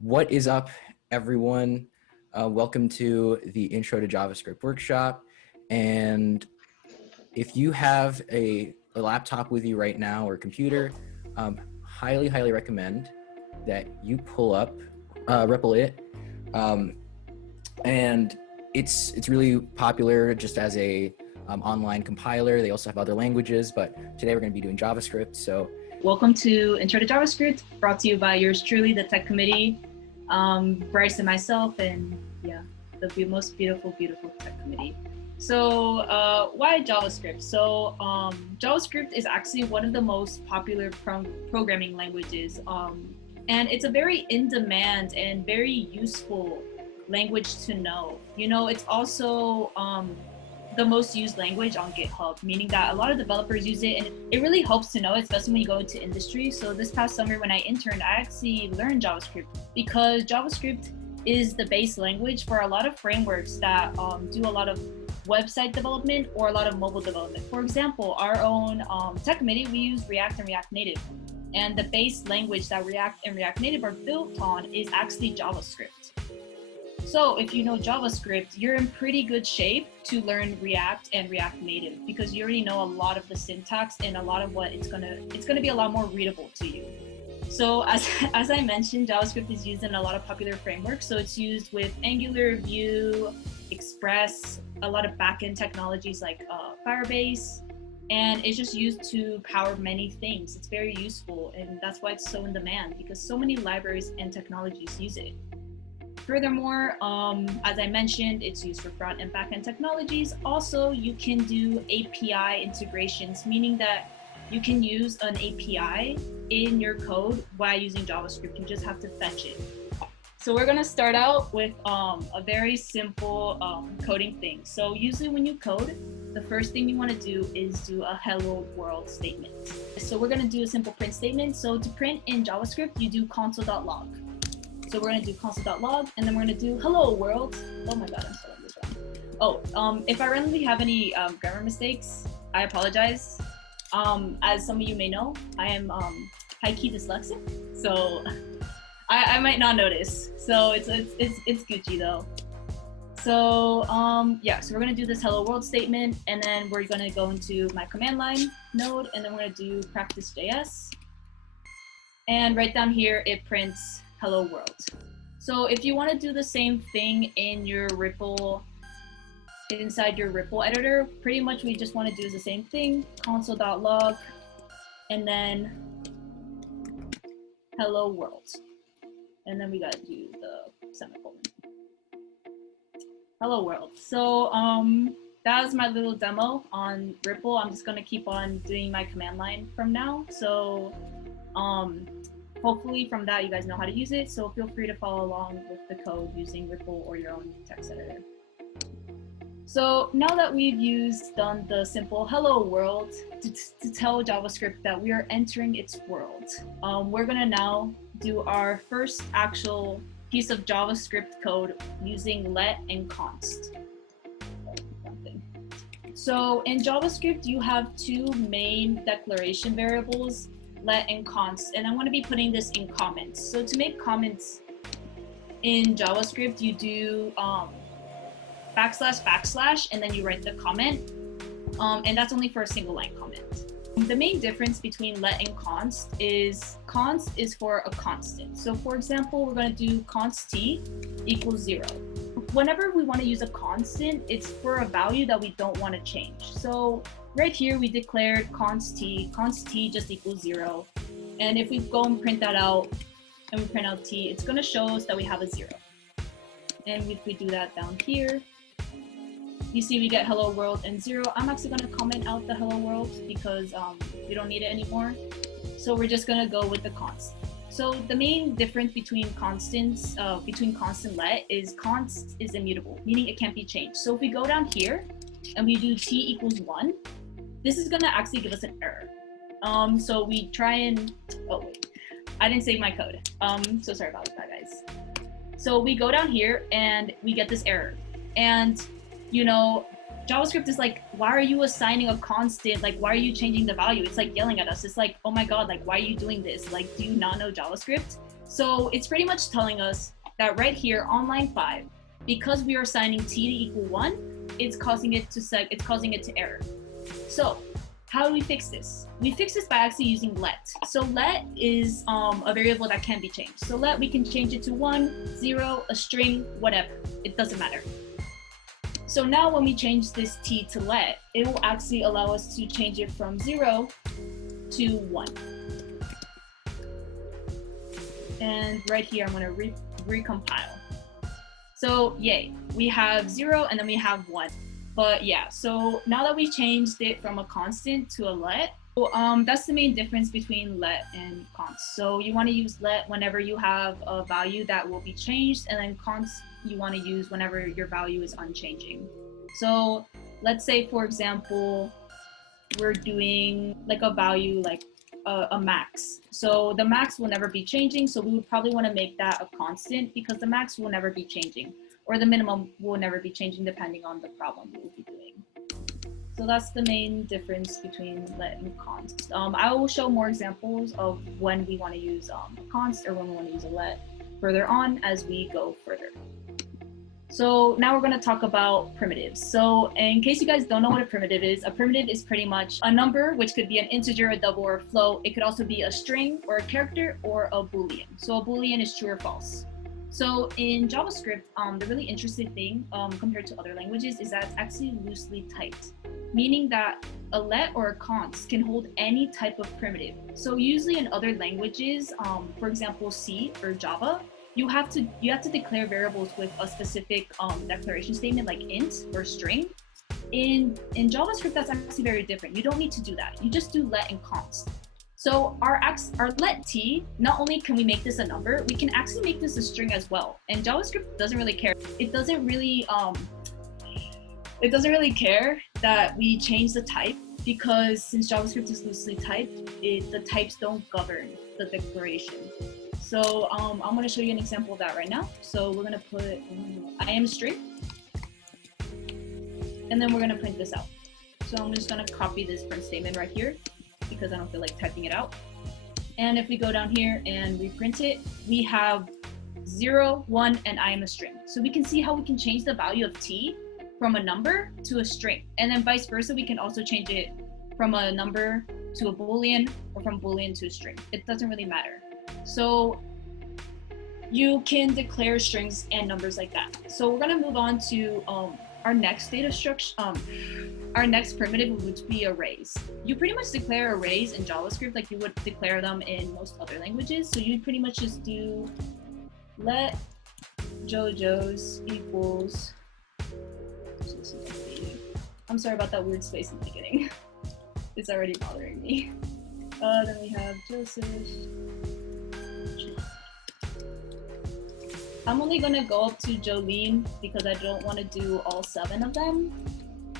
What is up, everyone? Welcome to the Intro to JavaScript workshop. And if you have a laptop with you right now or a computer, highly recommend that you pull up REPL-IT. And it's really popular just as a online compiler. They also have other languages, but today we're going to be doing JavaScript. So welcome to Intro to JavaScript, brought to you by yours truly, the tech committee, Bryce and myself, and yeah, the most beautiful tech committee. So why JavaScript? So JavaScript is actually one of the most popular programming languages, and it's a very in-demand and very useful language to know. You know, it's also the most used language on GitHub, meaning that a lot of developers use it, and it really helps to know, especially when you go into industry. So this past summer when I interned, I actually learned JavaScript because JavaScript is the base language for a lot of frameworks that do a lot of website development or a lot of mobile development. For example, our own tech committee, we use React and React Native. And the base language that React and React Native are built on is actually JavaScript. So if you know JavaScript, you're in pretty good shape to learn React and React Native because you already know a lot of the syntax and a lot of what it's gonna be a lot more readable to you. So as I mentioned, JavaScript is used in a lot of popular frameworks. So it's used with Angular, Vue, Express, a lot of backend technologies like Firebase, and it's just used to power many things. It's very useful, and that's why it's so in demand because so many libraries and technologies use it. Furthermore, as I mentioned, it's used for front and back-end technologies. Also, you can do API integrations, meaning that you can use an API in your code by using JavaScript. You just have to fetch it. So we're gonna start out with a very simple coding thing. So usually when you code, the first thing you wanna do is do a hello world statement. So we're gonna do a simple print statement. So to print in JavaScript, you do console.log. So we're gonna do console.log, and then we're gonna do hello world. Oh my God, I'm spelling this wrong. Oh, if I randomly have any grammar mistakes, I apologize. As some of you may know, I am high-key dyslexic, so I might not notice. So it's Gucci though. So yeah, so we're gonna do this hello world statement, and then we're gonna go into my command line node, and then we're gonna do practice.js. And right down here, it prints hello world. So if you want to do the same thing in your REPL, inside your REPL editor, pretty much we just want to do the same thing, console.log, and then hello world. And then we got to do the semicolon. Hello world. So that was my little demo on REPL. I'm just going to keep on doing my command line from now. So hopefully from that you guys know how to use it, so feel free to follow along with the code using REPL or your own text editor. So now that we've done the simple hello world to tell JavaScript that we are entering its world, we're gonna now do our first actual piece of JavaScript code using let and const. So in JavaScript, you have two main declaration variables, let and const, and I'm going to be putting this in comments. So to make comments in JavaScript, you do \\, and then you write the comment, and that's only for a single line comment. The main difference between let and const is for a constant. So for example, we're going to do const t equals 0. Whenever we want to use a constant, it's for a value that we don't want to change. So right here, we declared const t just equals 0. And if we go and print that out, and we print out t, it's going to show us that we have a 0. And if we do that down here, you see we get hello world and 0. I'm actually going to comment out the hello world because we don't need it anymore. So we're just going to go with the const. So the main difference between constants, between const and let, is const is immutable, meaning it can't be changed. So if we go down here and we do t equals 1, this is gonna actually give us an error. So we try and, oh wait, I didn't save my code. So sorry about that, guys. So we go down here and we get this error. And you know, JavaScript is like, why are you assigning a constant? Like, why are you changing the value? It's like yelling at us. It's like, oh my God, like, why are you doing this? Like, do you not know JavaScript? So it's pretty much telling us that right here on line 5, because we are assigning t to equal 1, it's causing it to error. So how do we fix this? We fix this by actually using let. So let is a variable that can be changed. So let, we can change it to 1, 0, a string, whatever. It doesn't matter. So now when we change this t to let, it will actually allow us to change it from 0 to 1. And right here, I'm gonna recompile. So yay, we have 0 and then we have 1. But yeah, so now that we changed it from a constant to a let, that's the main difference between let and const. So you want to use let whenever you have a value that will be changed, and then const you want to use whenever your value is unchanging. So let's say, for example, we're doing like a value like a max. So the max will never be changing. So we would probably want to make that a constant because the max will never be changing, or the minimum will never be changing depending on the problem we'll be doing. So that's the main difference between let and const. I will show more examples of when we want to use a const or when we want to use a let further on as we go further. So now we're going to talk about primitives. So in case you guys don't know what a primitive is pretty much a number, which could be an integer, a double, or a float. It could also be a string or a character or a Boolean. So a Boolean is true or false. So in JavaScript, the really interesting thing compared to other languages is that it's actually loosely typed, meaning that a let or a const can hold any type of primitive. So usually in other languages, for example, C or Java, you have to declare variables with a specific declaration statement like int or string. In JavaScript, that's actually very different. You don't need to do that. You just do let and const. So our let t, not only can we make this a number, we can actually make this a string as well. And JavaScript doesn't really care. It doesn't really care that we change the type, because since JavaScript is loosely typed, the types don't govern the declaration. So I'm going to show you an example of that right now. So we're going to put I am string, and then we're going to print this out. So I'm just going to copy this print statement right here because I don't feel like typing it out. And if we go down here and reprint it, we have 0, 1, and I am a string. So we can see how we can change the value of t from a number to a string. And then vice versa, we can also change it from a number to a Boolean or from Boolean to a string. It doesn't really matter. So you can declare strings and numbers like that. So we're gonna move on to our next data structure, our next primitive would be arrays. You pretty much declare arrays in JavaScript like you would declare them in most other languages. So you pretty much just do let JoJo's equals, I'm sorry about that weird space in the beginning. It's already bothering me. Then we have Joseph. I'm only gonna go up to Jolene because I don't want to do all 7 of them,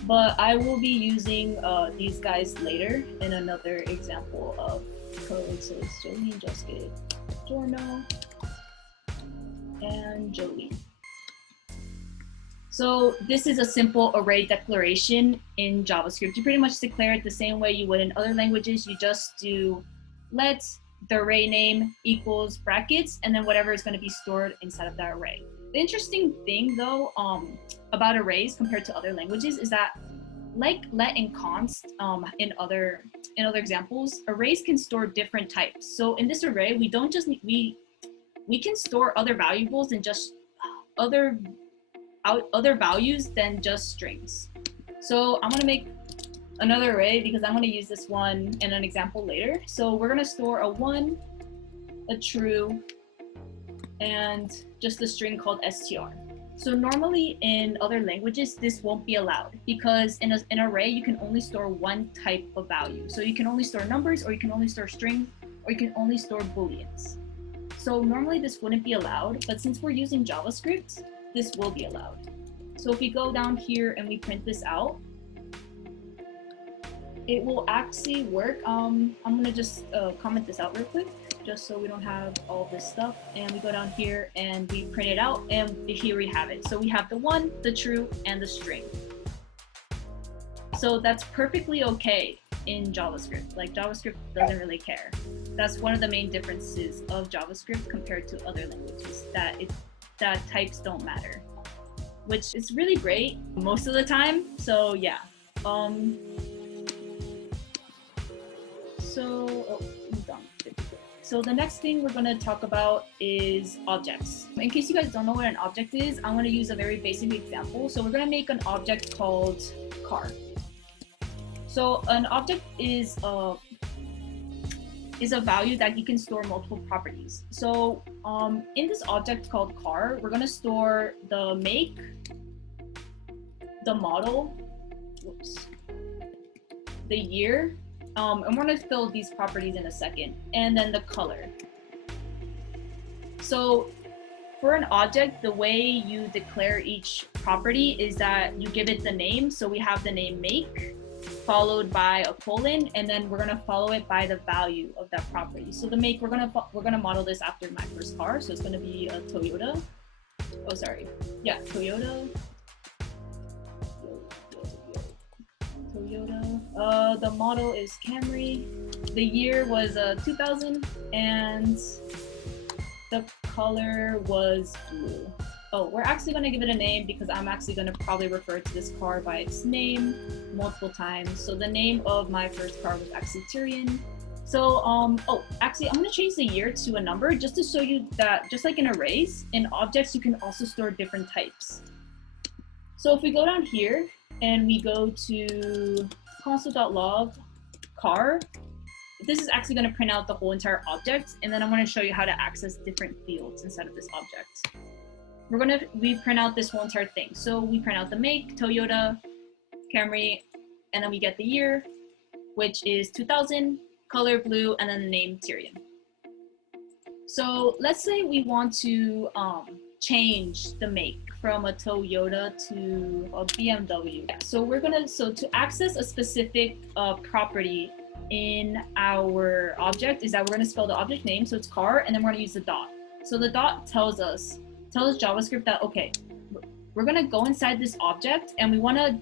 but I will be using these guys later in another example of code. So it's Jolene, Josket, Jorno, and Jolene. So this is a simple array declaration in JavaScript. You pretty much declare it the same way you would in other languages. You just do let the array name equals brackets, and then whatever is going to be stored inside of that array. The interesting thing though about arrays compared to other languages is that, like let and const in other examples, arrays can store different types. So in this array, we don't just we can store other variables and just other values than just strings. So I'm going to make another array because I'm going to use this one in an example later. So we're going to store a 1, a true, and just a string called str. So normally in other languages, this won't be allowed because in an array, you can only store one type of value. So you can only store numbers, or you can only store strings, or you can only store booleans. So normally this wouldn't be allowed, but since we're using JavaScript, this will be allowed. So if we go down here and we print this out, it will actually work. I'm gonna just comment this out real quick, just so we don't have all this stuff. And we go down here and we print it out, and here we have it. So we have the 1, the true, and the string. So that's perfectly okay in JavaScript. Like JavaScript doesn't really care. That's one of the main differences of JavaScript compared to other languages, that types don't matter, which is really great most of the time. So yeah. So the next thing we're going to talk about is objects. In case you guys don't know what an object is, I'm going to use a very basic example. So we're going to make an object called car. So an object is a value that you can store multiple properties. So in this object called car, we're going to store the make, the model, the year, and we're going to fill these properties in a second, and then the color. So for an object, the way you declare each property is that you give it the name. So we have the name make, followed by a colon, and then we're going to follow it by the value of that property. So the make, we're going to model this after my first car. So it's going to be a Toyota. Oh, sorry. Yeah, Toyota. The model is Camry. The year was 2000, and the color was blue. Oh, we're actually going to give it a name because I'm actually going to probably refer to this car by its name multiple times. So the name of my first car was actually Tyrion. So, actually, I'm going to change the year to a number just to show you that just like in arrays, in objects, you can also store different types. So if we go down here and we go to console.log car, this is actually going to print out the whole entire object, and then I'm going to show you how to access different fields inside of this object. We print out this whole entire thing. So we print out the make, Toyota, Camry, and then we get the year, which is 2000, color blue, and then the name Tyrion. So let's say we want to change the make from a Toyota to a BMW. So to access a specific property in our object is that we're going to spell the object name, so it's car, and then we're going to use the dot. So the dot tells JavaScript that, okay, we're going to go inside this object and we want to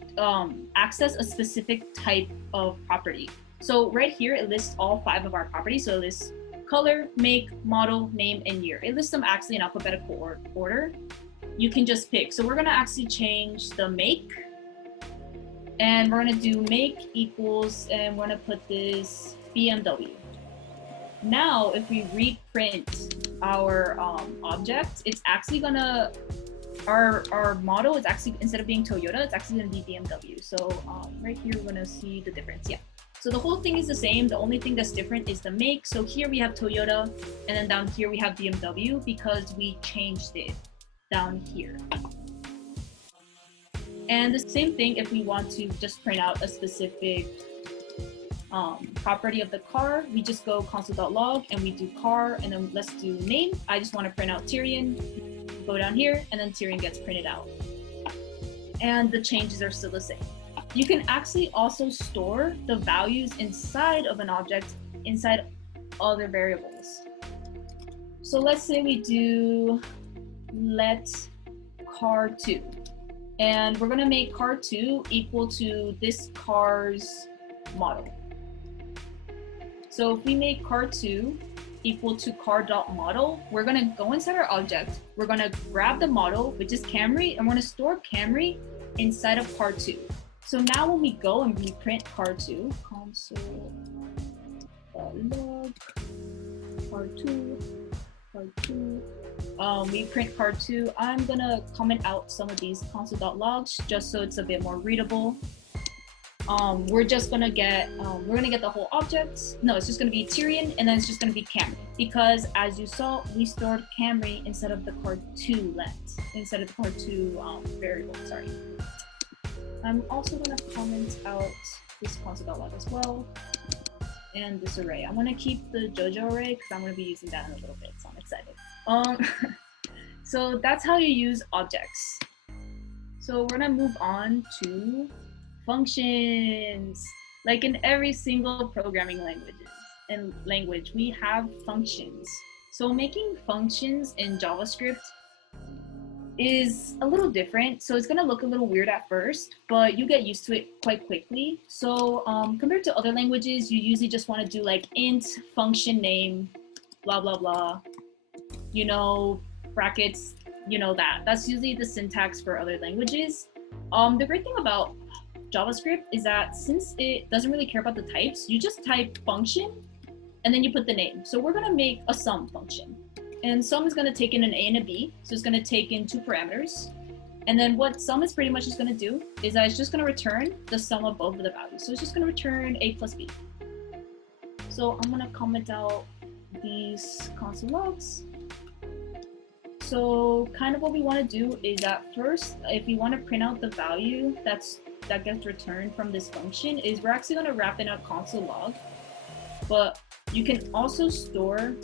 access a specific type of property. So right here, it lists all 5 of our properties. So it lists color, make, model, name, and year. It lists them actually in alphabetical order. You can just pick. So we're going to actually change the make, and we're going to do make equals, and we're going to put this BMW. Now, if we reprint our object, it's actually going to, our model is actually, instead of being Toyota, it's actually going to be BMW. So right here, we're going to see the difference. Yeah. So the whole thing is the same. The only thing that's different is the make. So here we have Toyota, and then down here we have BMW because we changed it down here. And the same thing if we want to just print out a specific property of the car, we just go console.log and we do car, and then let's do name. I just want to print out Tyrion. Go down here, and then Tyrion gets printed out. And the changes are still the same. You can actually also store the values inside of an object inside other variables. So let's say we do let car2, and we're going to make car2 equal to this car's model. So if we make car2 equal to car.model, we're going to go inside our object, we're going to grab the model, which is Camry, and we're going to store Camry inside of car2. So now when we go and reprint car2, console log car2, we print car2. I'm gonna comment out some of these console.logs just so it's a bit more readable. We're gonna get the whole object. No, it's just gonna be Tyrion, and then it's just gonna be Camry, because as you saw, we stored Camry instead of the car2 instead of the car2 variable. Sorry. I'm also going to comment out this console.log as well, and this array. I'm going to keep the JoJo array because I'm going to be using that in a little bit, so I'm excited. So that's how you use objects. So we're going to move on to functions. Like in every single programming language, we have functions. So making functions in JavaScript is a little different. So it's gonna look a little weird at first, but you get used to it quite quickly. So compared to other languages, you usually just wanna do like int function name, blah, blah, blah, you know, brackets, you know that. That's usually the syntax for other languages. The great thing about JavaScript is that since it doesn't really care about the types, you just type function and then you put the name. So we're gonna make a sum function. And sum is gonna take in an A and a B. So it's gonna take in two parameters. And then what sum is pretty much just gonna do is that it's just gonna return the sum of both of the values. So it's just gonna return A plus B. So I'm gonna comment out these console logs. So kind of what we wanna do is that first, if we wanna print out the value that gets returned from this function, is we're actually gonna wrap in a console log, but you can also store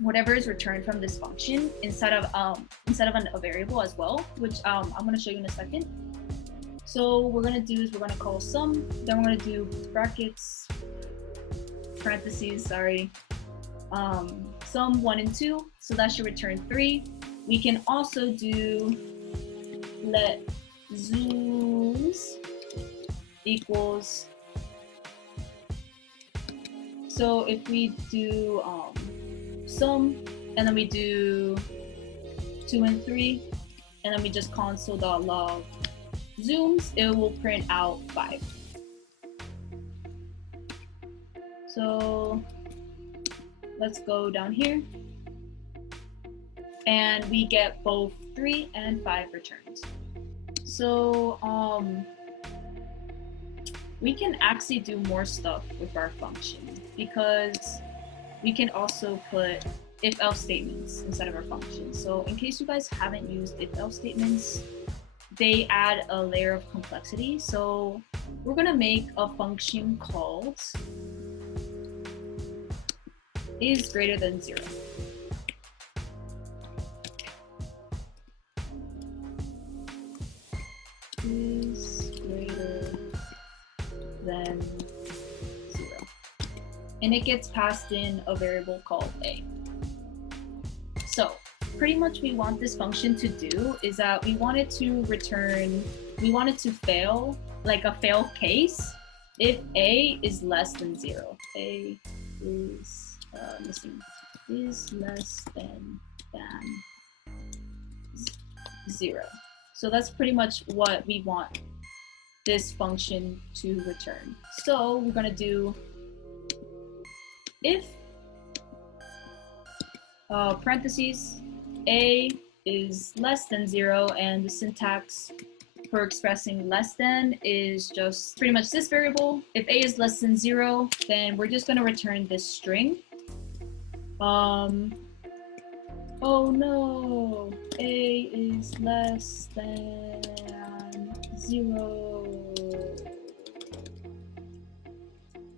whatever is returned from this function inside of a variable as well, which I'm going to show you in a second. So what we're going to do is we're going to call sum, then we're going to do brackets, parentheses, sorry, sum 1 and 2, so that should return 3. We can also do let zooms equals, so if we do sum, and then we do 2 and 3, and then we just console.log zooms, it will print out 5. So let's go down here, and we get both 3 and 5 returns. So we can actually do more stuff with our function, because we can also put if-else statements inside of our function. So in case you guys haven't used if-else statements, they add a layer of complexity. So we're gonna make a function called is greater than 0. Is greater than 0. And it gets passed in a variable called a. So pretty much we want this function to do is that we want it to fail, like a fail case, if a is less than 0. A is is less than 0. So that's pretty much what we want this function to return. So we're gonna do if parentheses a is less than 0, and the syntax for expressing less than is just pretty much this variable. If a is less than 0, then we're just gonna return this string. Oh no, a is less than 0.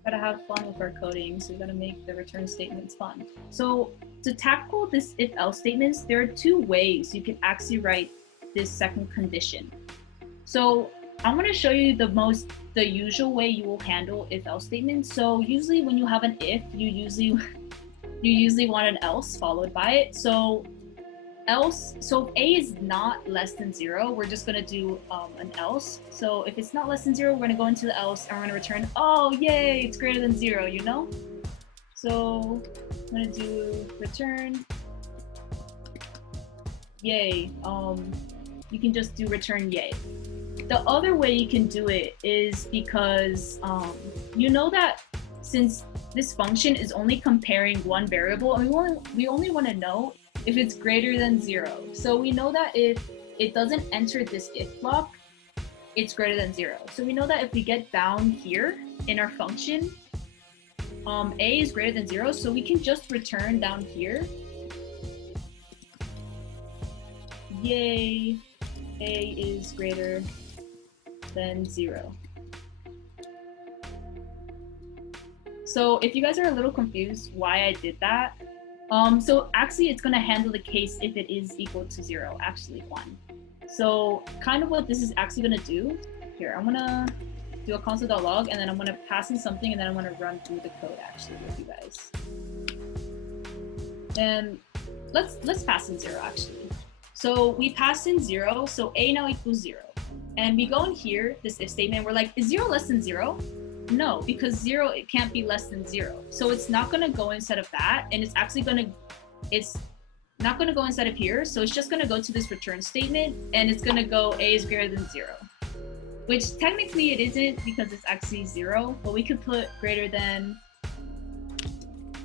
Gotta have fun with our coding, so we gotta make the return statements fun. So to tackle this if-else statements, there are two ways you can actually write this second condition. So I'm gonna show you the usual way you will handle if-else statements. So usually when you have an if, you usually want an else followed by it. So if a is not less than 0, we're just gonna do an else. So if it's not less than 0, we're gonna go into the else and we're gonna return, oh yay, it's greater than 0, you know? So I'm gonna do return, yay. You can just do return yay. The other way you can do it is because you know that since this function is only comparing one variable, and we only want to know if it's greater than 0. So we know that if it doesn't enter this if block, it's greater than 0. So we know that if we get down here in our function, a is greater than 0, so we can just return down here, yay, a is greater than 0. So if you guys are a little confused why I did that, so actually it's gonna handle the case if it is equal to 0, actually 1. So kind of what this is actually gonna do, here, I'm gonna do a console.log, and then I'm gonna pass in something, and then I'm gonna run through the code actually with you guys. And let's pass in 0 actually. So we pass in 0, so a now equals 0. And we go in here, this if statement, we're like, is 0 less than 0? No, because 0, it can't be less than 0. So it's not going to go inside of that, and it's actually going to, it's not going to go inside of here. So it's just going to go to this return statement, and it's going to go a is greater than 0, which technically it isn't because it's actually 0, but we could put greater than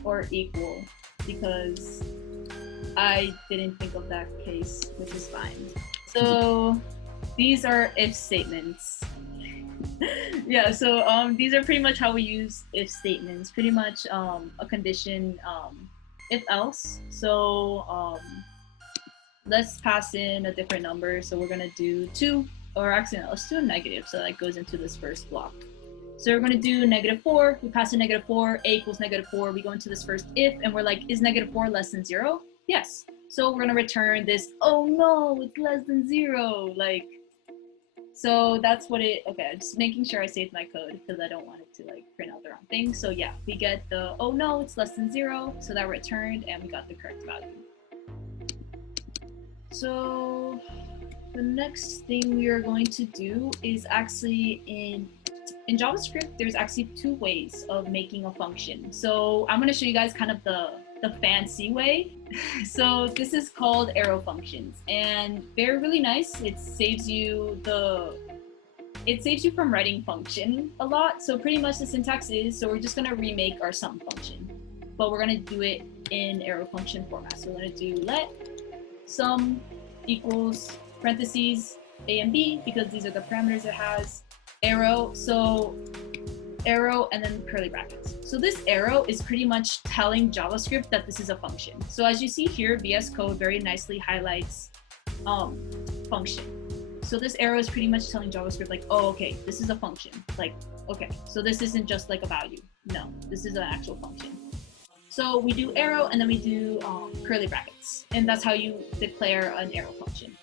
or equal because I didn't think of that case, which is fine. So these are if statements. Yeah, so these are pretty much how we use if statements, pretty much a condition if else. So let's pass in a different number. So we're gonna do 2, or actually no, let's do a negative, so that goes into this first block. So we're gonna do -4, we pass in -4, a equals -4, we go into this first if, and we're like, is -4 less than 0? Yes. So we're gonna return this, oh no, it's less than 0, like, so that's what it, okay, I'm just making sure I saved my code because I don't want it to like print out the wrong thing. So yeah, we get the, oh no, it's less than 0, so that returned, and we got the correct value. So the next thing we are going to do is actually in JavaScript, there's actually 2 ways of making a function. So I'm going to show you guys kind of the fancy way. So this is called arrow functions, and they're really nice. It saves you from writing function a lot. So pretty much the syntax is, so we're just going to remake our sum function, but we're going to do it in arrow function format. So we're going to do let sum equals parentheses a and b, because these are the parameters it has, arrow, so arrow and then curly brackets. So this arrow is pretty much telling JavaScript that this is a function. So as you see here, VS Code very nicely highlights function. So this arrow is pretty much telling JavaScript like, oh, okay, this is a function. Like, okay, so this isn't just like a value. No, this is an actual function. So we do arrow and then we do curly brackets, and that's how you declare an arrow function.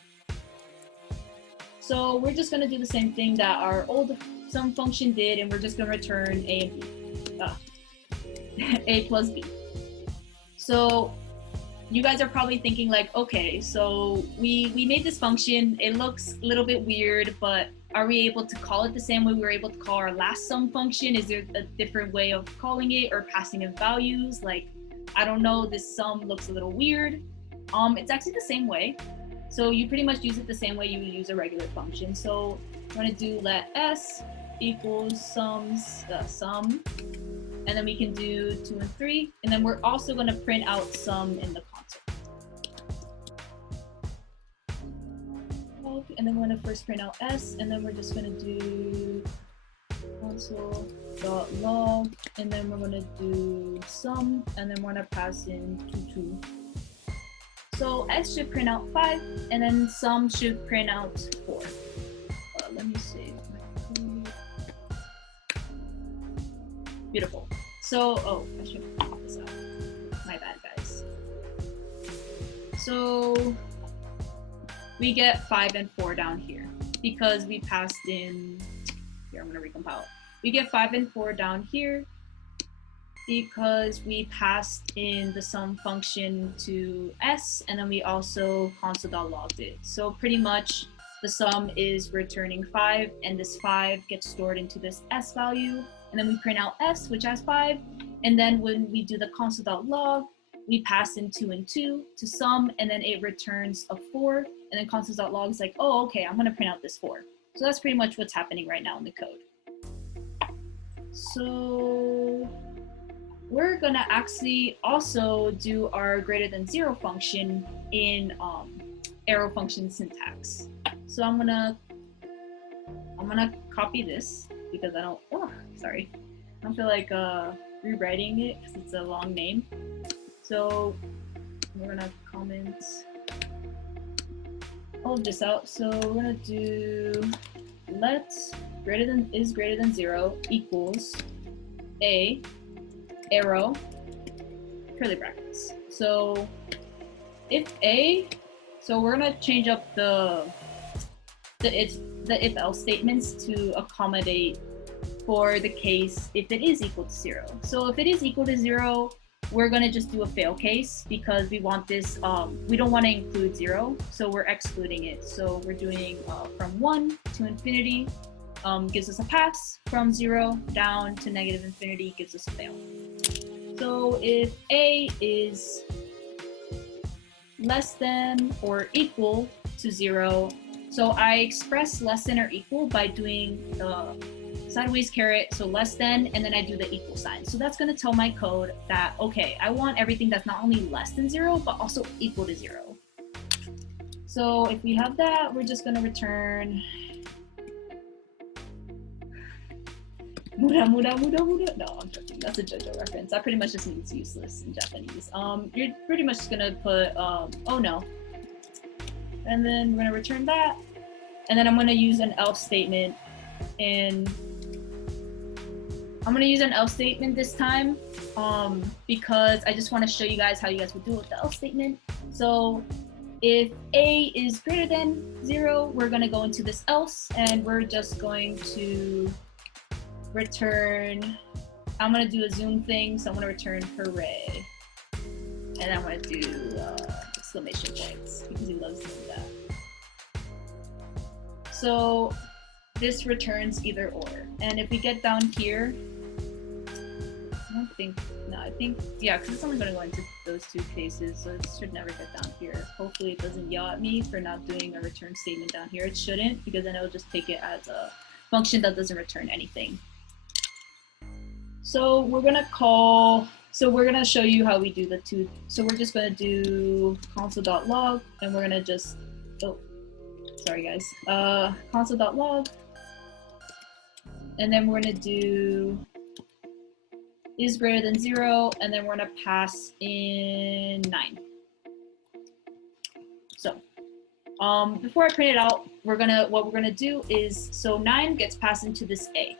So we're just gonna do the same thing that our old sum function did, and we're just gonna return a and b, a plus b. So you guys are probably thinking like, okay, so we made this function, it looks a little bit weird, but are we able to call it the same way we were able to call our last sum function? Is there a different way of calling it or passing in values? Like, I don't know, this sum looks a little weird. It's actually the same way. So you pretty much use it the same way you would use a regular function. So we're gonna do let s equals sum, and then we can do 2 and 3, and then we're also gonna print out sum in the console. And then we're gonna first print out s, and then we're just gonna do console.log, and then we're gonna do sum, and then we're gonna pass in 2. So s should print out 5, and then sum should print out 4. Let me save my code. Beautiful. So, oh, I should pop this out. My bad, guys. So we get 5 and 4 down here because we passed in, here, I'm gonna recompile. We get 5 and 4 down here because we passed in the sum function to s, and then we also console.logged it. So pretty much the sum is returning 5, and this 5 gets stored into this s value, and then we print out s, which has 5, and then when we do the console.log, we pass in 2 and 2 to sum, and then it returns a 4, and then console.log is like, oh, okay, I'm gonna print out this 4. So that's pretty much what's happening right now in the code. So we're gonna actually also do our greater than 0 function in arrow function syntax. So I'm gonna copy this because I don't feel like rewriting it because it's a long name. So we're gonna comment all of this out. So we're gonna do let greater than 0 equals a arrow curly brackets. So if a, so we're gonna change up the if else statements to accommodate for the case if it is equal to 0. So if it is equal to 0, we're gonna just do a fail case because we want this, we don't wanna include 0, so we're excluding it. So we're doing from 1 to infinity, gives us a pass, from 0 down to negative infinity gives us a fail. So if A is less than or equal to 0, so I express less than or equal by doing the sideways caret, so less than, and then I do the equal sign. So that's going to tell my code that, okay, I want everything that's not only less than 0, but also equal to 0. So if we have that, we're just going to return Mura, mura, mura, mura. No, I'm joking. That's a JoJo reference. That pretty much just means useless in Japanese. You're pretty much just gonna put, oh no. And then we're gonna return that. And then I'm gonna use an else statement. And I'm gonna use an else statement this time because I just wanna show you guys how you guys would do it with the else statement. So if A is greater than 0, we're gonna go into this else and we're just going to return, I'm gonna do a zoom thing, so I'm gonna return hooray. And I'm gonna do exclamation points because he loves doing that. So this returns either or. And if we get down here, I think, yeah, because it's only gonna go into those two cases, so it should never get down here. Hopefully it doesn't yell at me for not doing a return statement down here. It shouldn't, because then it'll just take it as a function that doesn't return anything. So we're gonna show you how we do the two. So we're just gonna do console.log and we're gonna just, oh, sorry guys. Console.log. And then we're gonna do is greater than 0, and then we're gonna pass in 9. So before I print it out, what we're gonna do is, so 9 gets passed into this A.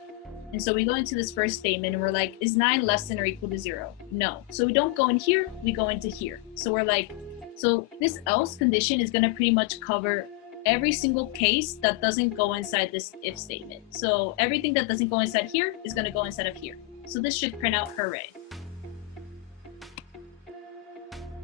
And so we go into this first statement and we're like, is 9 less than or equal to 0? No. So we don't go in here, we go into here. So we're like, so this else condition is gonna pretty much cover every single case that doesn't go inside this if statement. So everything that doesn't go inside here is gonna go inside of here. So this should print out hooray.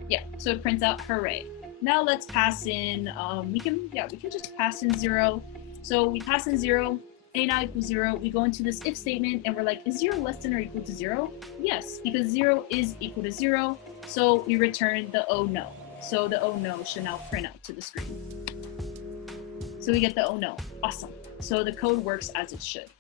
Yeah, so it prints out hooray. Now let's pass in, we can just pass in 0. So we pass in 0, A now equals 0, we go into this if statement and we're like, is 0 less than or equal to 0? Yes, because 0 is equal to 0, so we return the oh no. So the oh no should now print out to the screen. So we get the oh no, awesome. So the code works as it should.